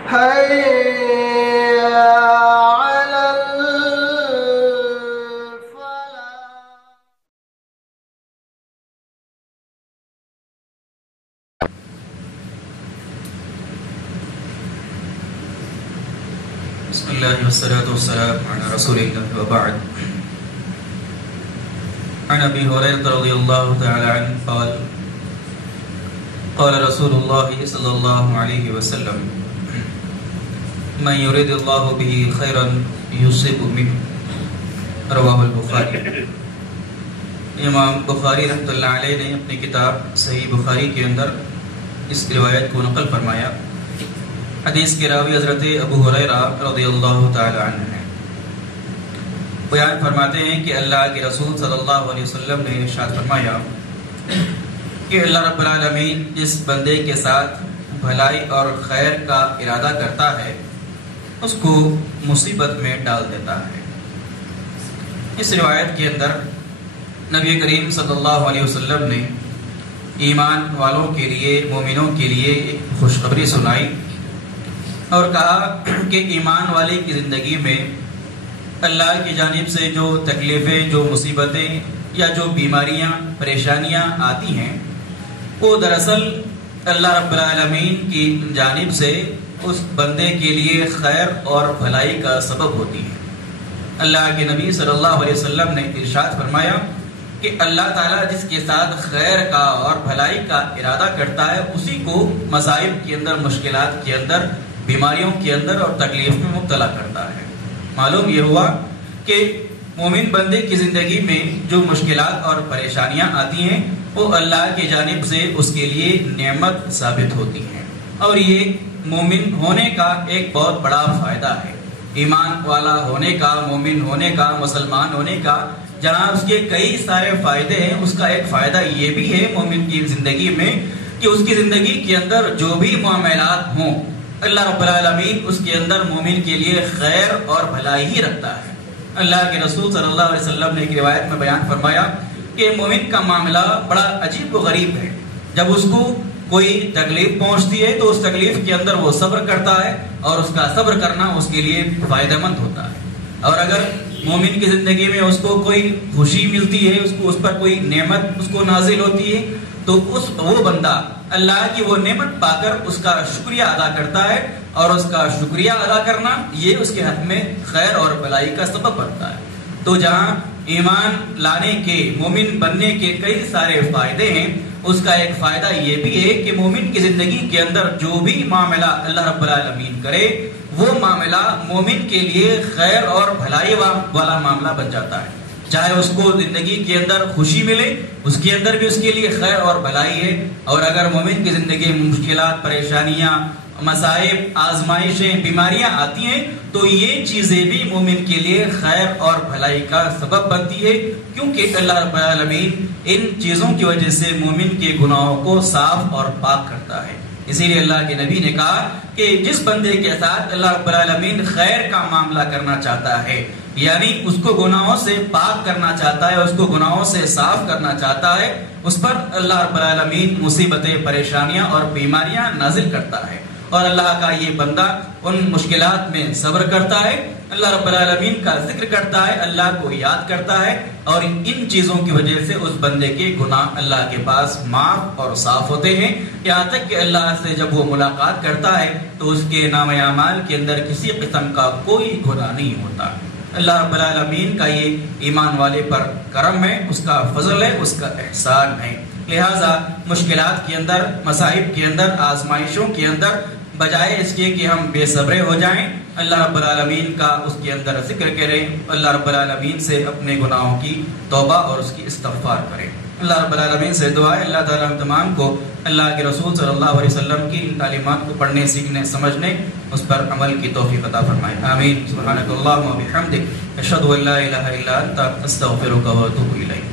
حي على بسم الله والصلاة والسلام على رسول الله وبعد. عن أبي هريرة رضي الله تعالى عنه قال قال رسول الله صلى الله عليه وسلم من يريد الله به خيرا يصيب منه رواہ البخاری. امام بخاری رحمۃ اللہ علیہ نے اپنی کتاب صحیح بخاری کے اندر اس روایت کو نقل فرمایا. حدیث کے راوی حضرت ابو ہریرہ رضی اللہ تعالی عنہ ہیں. بیان فرماتے ہیں کہ اللہ کے رسول صلی اللہ علیہ وسلم نے ارشاد فرمایا کہ اللہ رب العالمین جس بندے کے ساتھ بھلائی اور خیر کا ارادہ کرتا ہے اس کو مصیبت میں ڈال دیتا ہے. اس روایت کے اندر نبی کریم صلی اللہ علیہ وسلم نے ایمان والوں کے لیے مومنوں کے لیے ایک خوشخبری سنائی اور کہا کہ ایمان والے کی زندگی میں اللہ کی جانب سے جو تکلیفیں جو مصیبتیں یا جو بیماریاں پریشانیاں آتی ہیں وہ دراصل اللہ رب العالمین کی جانب سے اس بندے کے لیے خیر اور بھلائی کا سبب ہوتی ہیں. اللہ کے نبی صلی اللہ علیہ وسلم نے ارشاد فرمایا کہ اللہ تعالیٰ جس کے ساتھ خیر کا اور بھلائی کا ارادہ کرتا ہے اسی کو مصائب کے اندر مشکلات کے اندر بیماریوں کے اندر اور تکلیف میں مبتلا کرتا ہے. معلوم یہ ہوا کہ مومن بندے کی زندگی میں جو مشکلات اور پریشانیاں آتی ہیں وہ اللہ کی جانب سے اس کے لیے نعمت ثابت ہوتی ہیں اور یہ مومن ہونے کا ایک بہت بڑا فائدہ ہے. ایمان والا ہونے کا، مومن ہونے کا، مسلمان ہونے کا جہاں اس کے کئی سارے فائدے ہیں، اس کا ایک فائدہ یہ بھی ہے مومن کی زندگی میں کہ اس کی زندگی کے اندر جو بھی معاملات ہوں اللہ رب العالمین اس کے اندر مومن کے لیے خیر اور بھلائی ہی رکھتا ہے. اللہ کے رسول صلی اللہ علیہ وسلم نے ایک روایت میں بیان فرمایا کہ مومن کا معاملہ بڑا عجیب و غریب ہے. جب اس کو کوئی تکلیف پہنچتی ہے تو اس تکلیف کے اندر وہ صبر کرتا ہے اور اس کا صبر کرنا اس کے لیے فائدہ مند ہوتا ہے. اور اگر مومن کی زندگی میں اس کو کوئی خوشی ملتی ہے، اس پر کوئی نعمت اس کو نازل ہوتی ہے تو وہ بندہ اللہ کی وہ نعمت پا کر اس کا شکریہ ادا کرتا ہے اور اس کا شکریہ ادا کرنا یہ اس کے حق میں خیر اور بھلائی کا سبب بنتا ہے. تو جہاں ایمان لانے کے مومن بننے کے کئی سارے فائدے ہیں اس کا ایک فائدہ یہ بھی ہے کہ مومن کی زندگی کے اندر جو بھی معاملہ اللہ رب العالمین کرے وہ معاملہ مومن کے لیے خیر اور بھلائی والا معاملہ بن جاتا ہے. چاہے اس کو زندگی کے اندر خوشی ملے اس کے اندر بھی اس کے لیے خیر اور بھلائی ہے، اور اگر مومن کی زندگی میں مشکلات پریشانیاں مصائب آزمائشیں بیماریاں آتی ہیں تو یہ چیزیں بھی مومن کے لیے خیر اور بھلائی کا سبب بنتی ہے کیونکہ اللہ رب العالمین ان چیزوں کی وجہ سے مومن کے گناہوں کو صاف اور پاک کرتا ہے. اسی لیے اللہ کے نبی نے کہا کہ جس بندے کے ساتھ اللہ رب العالمین خیر کا معاملہ کرنا چاہتا ہے یعنی اس کو گناہوں سے پاک کرنا چاہتا ہے، اس کو گناہوں سے صاف کرنا چاہتا ہے، اس پر اللہ رب العالمین مصیبتیں پریشانیاں اور بیماریاں نازل کرتا ہے اور اللہ کا یہ بندہ ان مشکلات میں صبر کرتا ہے، اللہ رب العالمین کا ذکر کرتا ہے، اللہ کو یاد کرتا ہے اور ان چیزوں کی وجہ سے اس بندے کے گناہ اللہ کے پاس معاف اور صاف ہوتے ہیں. یہاں تک کہ اللہ سے جب وہ ملاقات کرتا ہے تو اس کے نام اعمال کے اندر کسی قسم کا کوئی گناہ نہیں ہوتا. اللہ رب العالمین کا یہ ایمان والے پر کرم ہے، اس کا فضل ہے، اس کا احسان ہے. لہٰذا مشکلات کے اندر، مصائب کے اندر، آزمائشوں کے اندر بجائے اس کے کہ ہم بے صبرے ہو جائیں اللہ رب العالمین کا اس کے اندر ذکر کریں، اللہ رب العالمین سے اپنے گناہوں کی توبہ اور اس کی استغفار کریں. اللہ رب العالمین سے دعا ہے اللہ تعالیٰ ہم تمام کو اللہ کے رسول صلی اللہ علیہ وسلم کی ان تعلیمات کو پڑھنے، سیکھنے، سمجھنے، اس پر عمل کی توفیق عطا فرمائے. آمین. سبحانک اللہم و بحمدک، اشہد ان لا الہ الا انت، استغفرک و اتوب الیک.